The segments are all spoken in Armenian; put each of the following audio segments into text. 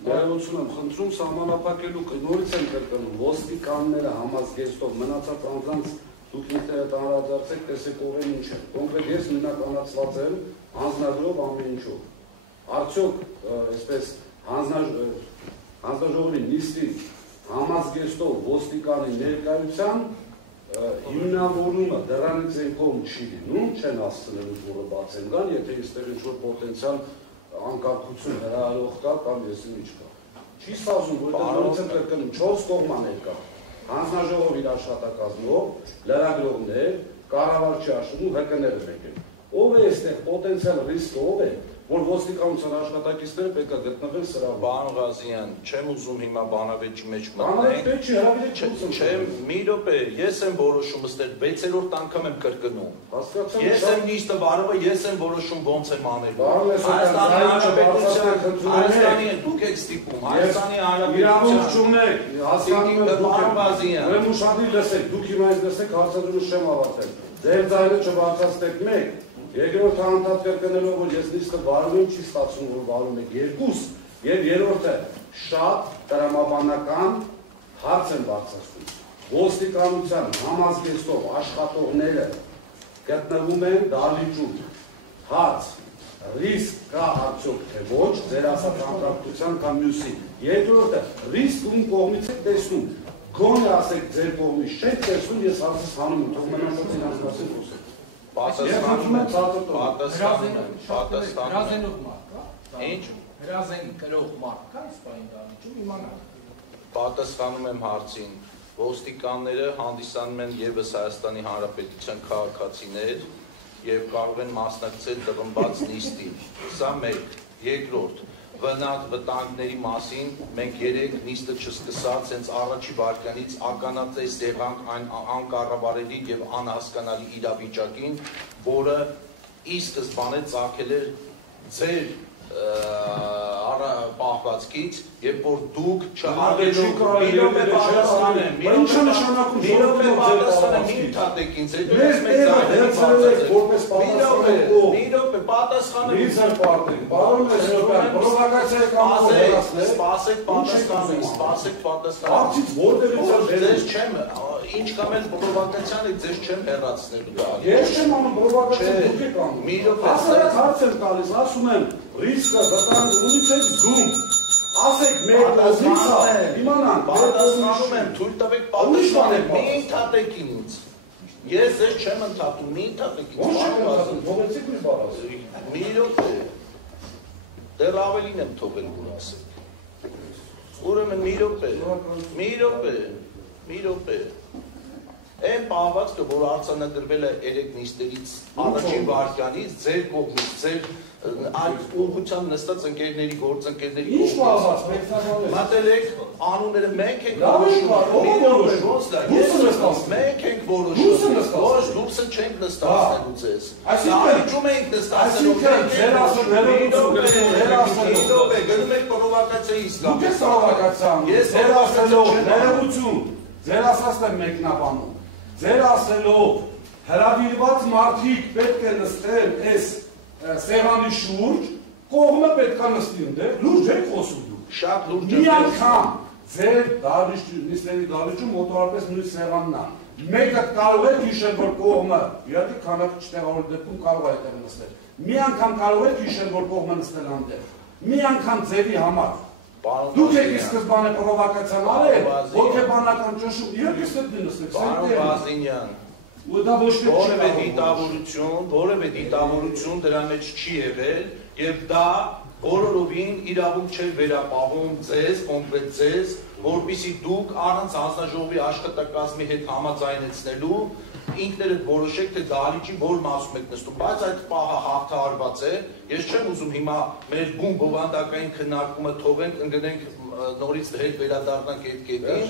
Ներողություն եմ խնդրում սահմանափակելու նորից եմ կրկնում ոստիկանները համազգեստով մնացած անձանց դուք ինքներդ հանրաձեռնեք տեսեք ով են ինչ են կոնկրետ ես նույնականացված եմ հանձնագրով ամեն ինչով արդյոք այսպես հանձնաժողովի նիստի համազգեստով ոստիկանի ներկայության հիմնավորումը դրանից այն կողմ չի լինում չեն հասցնելու որը բացեն գան եթե այստեղ ինչ-որ պոտենցիալ անկարգություն հրահարող կա կամ եսին ինչ կա չի սազում որտեղ նորից եմ կրկնում 4 կողմաներ կա հանձնաժողով իր աշխատակազմով լրագրողներ կառավարչի աշտարակը ՀԿ-ները մեկ են ով է այստեղ պոտենցիալ ռիսկը ով է որ ոստիկանության աշխատակիցները պետք է գտնվեն սրա Պարոն Ղազարյան, չեմ ուզում հիմա բանավեճի մեջ մտնենք։ Չեմ, մի րոպե, ես եմ որոշում ըստեղ 6-րդ անգամ եմ կրկնում։ Ես եմ նիստը վարողը, ես եմ որոշում ոնց եմ անելու։ Հայաստանի դուք եք ստիպում, Հայաստանի Հանրապետության հասկանում եք, պարոն Ղազարյան։ Ուրեմն ուշադիր լսեք, դուք հիմա այս լսեք հարցադրումը չեմ ավարտել։ Ձեր ձայնը չբարձրացնեք մեկ Երկրորդ անդադ կրկնելով, որ ես նիստը վարում եմ, չի ստացվում, որ վարում եք երկուս, և երրորդը շատ տրամաբանական հարց են բարձրացնում։ Ոստիկանության համազգեստով աշխատողները գտնվում են դահլիճում։ Հարց, ռիսկ կա արդյոք թե ոչ, ձեր ասած անդրադարձության կամ մյուսի։ Երկրորդը, ռիսկ ում կողմից եք տեսնում։ Գոնե ասեք ձեր կողմից չեք տեսնում, ես հարցս հանում եմ, թող մնացած իրենց մասին խոսեք։ Պատասխանում եմ հարցին ոստիկանները հանդիսանում են ևս Հայաստանի Հանրապետության քաղաքացիներ եւ կարող են մասնակցել դղմբաց նիստին սա մեկ երկրորդ վտանգների մասին մենք երեք նիստը չսկսած հենց առաջի վարքյանից ականատես եղանք այն անկառավարելի եւ անհասկանալի իրավիճակին, որը ի սկզբանե ծագել էր ձեր պահվածքից, երբ որ դուք չհարգելով մի րոպե պատասխանեմ, մի ընդհատեք ինձ, հետո ես մեկ ինչ կամ էլ պրովոկացիան եք ձեզ չեմ հեռացնելու դա։ Ես չեմ անում պրովոկացիա դուք եք անում։ Ասարած հարց եմ տալիս, ասում եմ ռիսկը վտանգ ունից եք զգում։ Ասեք մեր կողմից իմանանք, պատասխանում եմ, թույլ տվեք պատասխանեմ, մի ընդհատեք ինձ։ Ես ձեզ չեմ ընդհատում, մի ընդհատեք ինձ։ Ո՞նց չեմ ընդհատում, թողեցիք մի բառ ասեք։ Մի րոպե։ Դեռ ավելին եմ թողել որ ասեք։ Ուրեմն մի րոպե։ Այն պահվածքը, որ արձանագրվել է 3 նիստերից առաջին վարքյանից, ձեր կողմից, ձեր այդ ուղղությամբ նստած ընկերների, գործընկերների կողմից մտել եք, անունները մենք ենք որոշում, մենք ենք որոշում, ոչ դուրսը չենք նստացնելու ձեզ, դահլիճում ենք նստացնելու, գնում եք պրովոկացիայի ներողություն, ձեր ասածն եմ մեկնաբանում, ձեր ասելով հրավիրված մարդիկ պետք է նստեն այս սեղանի շուրջ, կողմը պետք է նստի ընդեղ, լուրջ եք խոսում դուք։ Շատ լուրջ մի անգամ ձեր նիստերի դահլիճում մոտավորապես նույն սեղանն է։ Մեկը կարող է հիշել, որ կողմը, իհարկե քանակը չտեղավորի դեպքում կարող է այդտեղ նստել։ Մի անգամ կարող է հիշել, որ կողմը նստել այնտեղ։ Մի անգամ ձևի համար։ Դուք եք սկզբանե պրովոկացիան արել, հոգեբանական ճնշում, իհարկե ստի նստեք։ Պարոն Ղազարյան, որևէ դիտավորություն դրա մեջ չի եղել եւ դա բոլորովին իրավունք չէր վերապահում ձեզ, կոնկրետ ձեզ, որպեսզի դուք առանց հանձնաժողովի աշխատակազմի հետ համաձայնեցնելու ինքներդ որոշեք թե դահլիճի որ մասում եք նստում, բայց այդ պահը հաղթահարված է, ես չեմ ուզում հիմա մեր բուն բովանդակային քննարկումը թողենք, ընկնենք նորից հետ վերադառնանք այդ կետին,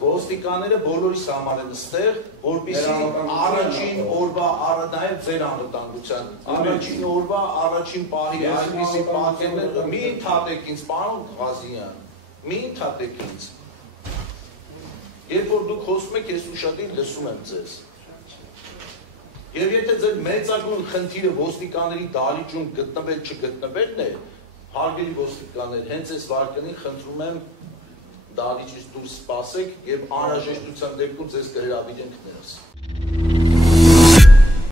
ոստիկանները բոլորիս համար են ստեղ, որպեսզի առաջին օրվա նաև ձեր անվտանգության, առաջին օրվա առաջին պահի այսպիսի պահակներ, մի ընդհատեք ինձ, պարոն Ղազարյան, մի ընդհատեք ինձ։ Երբ որ դուք խոսում եք, ես ուշադիր լսում եմ ձեզ։ Եվ եթե ձեր մեծագույն խնդիրը ոստիկանների դահլիճում գտնվել չգտնվելն է, Հարգելի ոստիկաններ, հենց այս վարկանին խնդրում եմ դահլիճից դուրս սպասեք եւ անհրաժեշտության դեպքում ձեզ կհրավիրենք ներս։